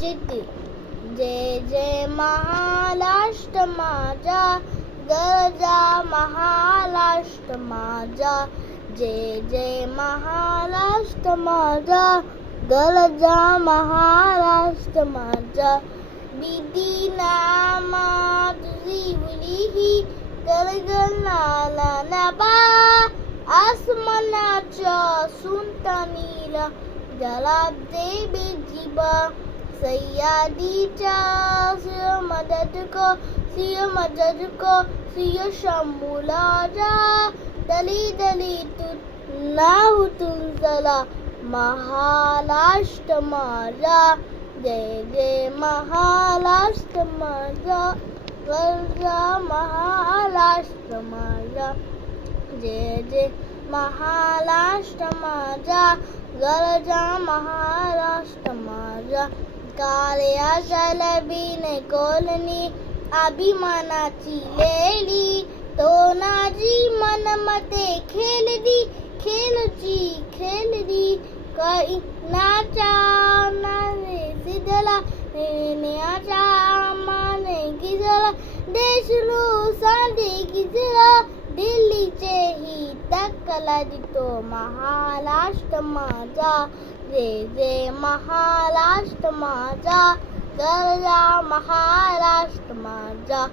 जिथे जय जय महाराष्ट्र माझा गरजा महाराष्ट्र माझा जय जय महाराष्ट्र माझा गरजा महाराष्ट्र माझा बिदी नामा तुझी उली गरगनाला नभा आसमानाच्या सुंतानीला जलाब दे बेजिबा सह्याद्रीच्या सिंह मदद को सिंह शंभूलाजा दली दली तू नाव तुझला महाराष्ट्र माझा जय जय महाराष्ट्र माझा गरजा महाराष्ट्र माझा जय जय महाराष्ट्र माझा गरजा महाराष्ट्र माझा काळ्या जलबीने कोलनी अभिमानाची लेली तोनाजी मनमते खेळली काही नाचा नाने सिद्धला नेण्याचा माने गिजला देशलू सांदे गिजला दिल्लीचे ही तक्कला दितो महाराष्ट्र माझा जय जय महाराष्ट्र माझा गरजा महाराष्ट्र माझा